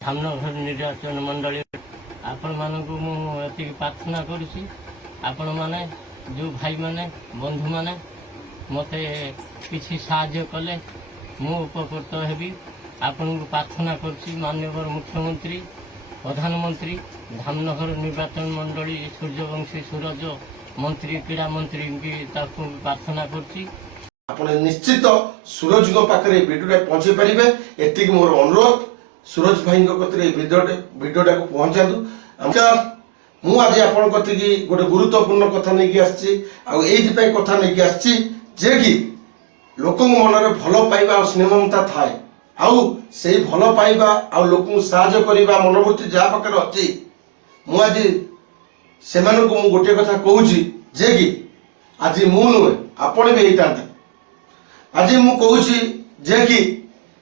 धामनगर निर्वाचन मंडली आपण मानक मुझे प्रार्थना करुँची आपण मैंने जो भाई मैंने बंधु मैंने मत किसी साहाय्य कले मु उपकृत हेबी आपण को प्रार्थना करुँची माननीय मुख्यमंत्री प्रधानमंत्री धामनगर निर्वाचन मंडली सूर्यवंशी सूरज मंत्री क्रीड़ा मंत्री की प्रार्थना करुँची आपण निश्चित सूरज पाखे भिडियो पहुंचे पारे एति मोर अनुरोध सूरज भाई भिडियोटा को पहुंचातु मु आज आपण कति गोटे गुरुत्वपूर्ण कथा नहीं आसपाई कथा नहीं आसी कि लोक मन में भल पाइबा और स्नेहममता थाए आउ से भल पाइबा आ लोक साहाय्य करने मनोवृत्ति जहाँ पाखे अच्छी मुझे से गोटे कथा कहूँ जे कि आज मु नुहे आपण भी होता आज मु कहूँ जे कि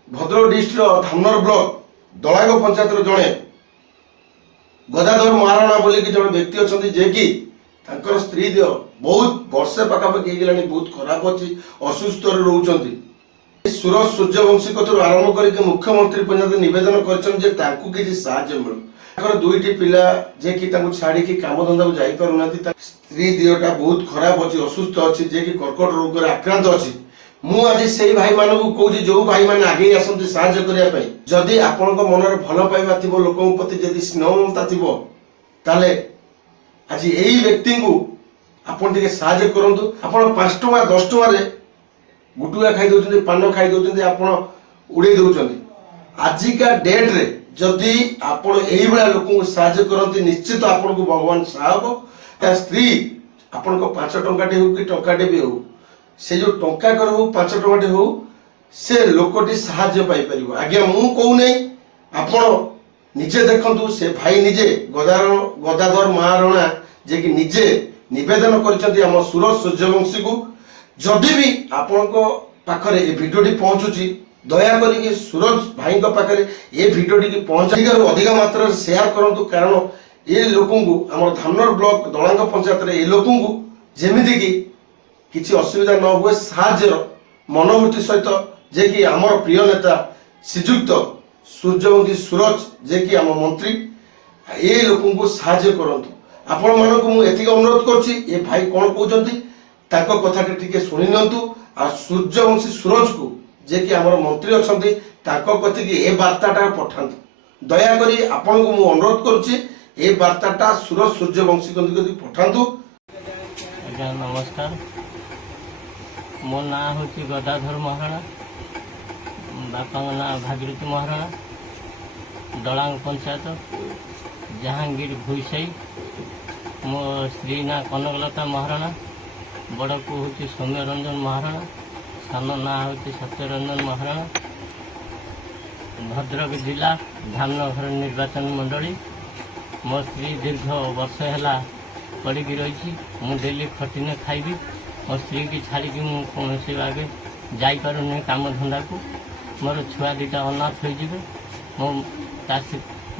भद्रक डिस्ट्रिक्ट धामनगर ब्लॉक दलाग पंचायत जड़े गदाधर महाराणा बोली जड़े व्यक्ति अच्छा जे कि स्त्री देह बहुत वर्षे पखापाखि बहुत खराब अच्छी असुस्थ रोच सूरज सूर्यवंशी कतर आरंभ करके मुख्यमंत्री पर्यंत नवेदन कर मिलू दुईटी पिला जे कि छाड़ी काम धंदा को जापार स्त्री देहटा बहुत खराब अच्छी असुस्थ अच्छी जे कि कर्कट रोग आक्रांत अच्छी मु आज से भाई मान को कहूँ जो भाई मैंने आगे आसते साहाय्य करने जदि आपण मन में भल पाइबा थी लोक प्रति जदि स्नेहममता थी ताले आज यही व्यक्ति को आपण टे साहाय्य करूँ आपण 5 टଙ୍କା 10 टଙ୍କା गुटुआ खाई दौरान पान खाई दौरान आपण उड़े दौरान आजिका डेट रे जदि आपण यही भाया लोक को साहाय्य करते निश्चित आपण को भगवान साहब स्त्री आपण को 5 टंकाटे हो कि टंकाटे भी हो से जो टंका कर हो 5 टंकाटे हो से लोकटी साहाय्य पाई परिबो आज्ञा मु कहू नै आपण निजे देखंतु से भाई निजे गदाधर महाराणा जे कि निजे निवेदन करछंती हम सूरज सूर्यवंशी को जदि भी आपण को पाखरे ए भिडियोटी पहुंचुची दया करिके सूरज भाई को पाखरे ए भिडियोटी की पहुंचाइगर अधिक मात्रा शेयर करंतु कारण ए लोकन को हमर धामनगर ब्लॉक दलांग पंचायत रे ए लोकन को जेमिति की किसी असुविधा न हुए साहाଯ୍ୟ मनोवृत्ति सहित जे कि आमर प्रिय नेता श्रीजुक्त सूर्यवंशी सूरज जे कि आम मंत्री ए लोक को साहाଯ୍य करंतु आपण मानक मु एतिक अनुरोध करछि ए भाई कोन कहउछंती ताको कथा के टिके सुनि नंतु आ सूर्यवंशी सूरज को जे कि आमर मंत्री अछंती ताको कथि कि ए वार्ताटा पठांतु दया करी आपण को मु अनुरोध करछि ए वार्ताटा सूरज सूर्यवंशी को पठांतु। नमस्कार मो ना हूँ गदाधर महाराणा बापा ना भागीरथी महाराणा दलांग पंचायत जहांगीर भुईसाई मो स्त्री ना कनकलता महाराणा बड़ को हूँ सौम्यरंजन महाराणा सान ना हूँ सत्यरंजन महाराणा भद्रक जिला धामनगर निर्वाचन मंडली मो स्त्री दीर्घ वर्ष है पड़ी रही मु डेली खटिने खाइबी मो स्त्री की छाड़ी कौन आगे जापारे कम धंदा को मोर छुआ दीटा अनाथ हो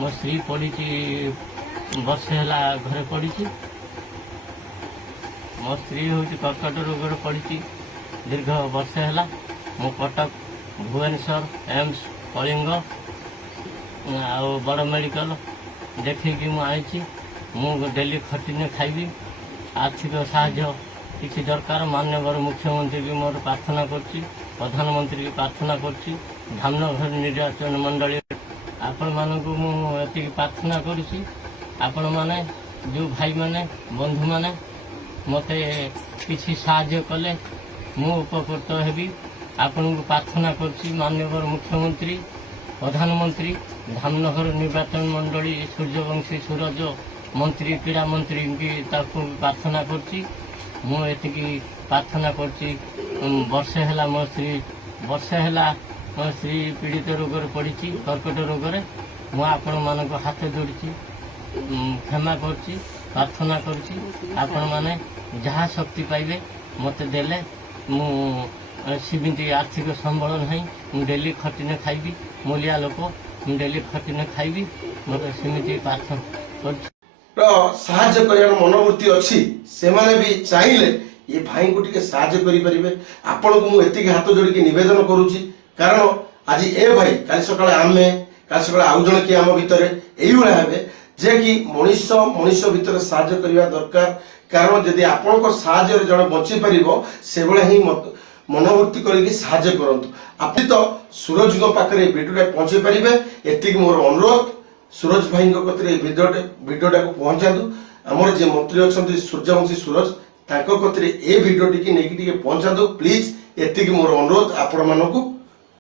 मो स्त्री पड़ी वर्षे है घरे पड़ी मो स्त्री हूँ कर्कट रोग पड़ी दीर्घ वर्षे है मु कटक भुवनेश्वर एम्स कलिंग आ बड़ मेडिकल देखी मुझे मु डेली खटिने खाइबी आर्थिक साहाय्य किसी दरकार माननीय मुख्यमंत्री की मोर प्रार्थना करछि प्रधानमंत्री की प्रार्थना करछि धामनगर निर्वाचन मंडली आपण मानक मुझे प्रार्थना करुँची आपण माने जो भाई माने बंधु माने मत किसी साहाय्य कले मु उपकृत हेबी आपण को प्रार्थना करछि माननीय मुख्यमंत्री प्रधानमंत्री धामनगर निर्वाचन मंडली सूर्यवंशी सूरज मंत्री क्रीड़ा मंत्री की प्रार्थना करछि मुझे प्रार्थना करछि वर्षे है मो स्त्री वर्षे है मो स्त्री पीड़ित रोग पड़ी कर्कट रोग मु आपण मान हाथ जोड़ी क्षमा करछि प्रार्थना करछि आपण माने जहाँ शक्ति पाइबे मत देले मुझे आर्थिक संबल नहीं मु डेली खटिने खाइबी मूलिया लोक मु डेली खटिने खाइबी मत सेमती प्रार्थना करछि साहाय्य कर मनोवृत्ति अच्छी से माने भी चाहिए ये भाई को टिके साहाय्य करें आपण को मुझे हाथ जोड़ी निवेदन करुँची कारण आज ए भाई काली सकाଳେ आमे କାଲି ସକାଳେ ଆଉ ଜଣେ କିଏ ଆମ ଭିତରେ ଏଇଭଳିଆ ହେବେ ଯେ କି ମଣିଷ ଭିତରେ ସାହାଯ୍ୟ କରିବା ଦରକାର। କାରଣ ଯଦି ଆପଣଙ୍କ ସାହାଯ୍ୟରେ ଜଣେ ବଞ୍ଚି ପାରିବ ସେଭଳିଆ ହିଁ ମନୋବୃତ୍ତି କରିକି ସାହାଯ୍ୟ କରନ୍ତୁ। ଆପଣ ତ ସୁରଜଙ୍କ ପାଖରେ ଏ ଭିଡ଼ିଓଟା ପହଞ୍ଚେଇ ପାରିବେ, ଏତିକି ମୋର ଅନୁରୋଧ। ସୁରଜ ଭାଇଙ୍କ କତିରେ ଏ ଭିଡ଼ିଓଟାକୁ ପହଞ୍ଚାନ୍ତୁ। ଆମର ଯିଏ ମନ୍ତ୍ରୀ ଅଛନ୍ତି ସୂର୍ଯ୍ୟବଂଶୀ ସୁରଜ, ତାଙ୍କ କତିରେ ଏ ଭିଡ଼ିଓଟିକି ନେଇକି ଟିକେ ପହଞ୍ଚାନ୍ତୁ ପ୍ଲିଜ। ଏତିକି ମୋର ଅନୁରୋଧ ଆପଣମାନଙ୍କୁ।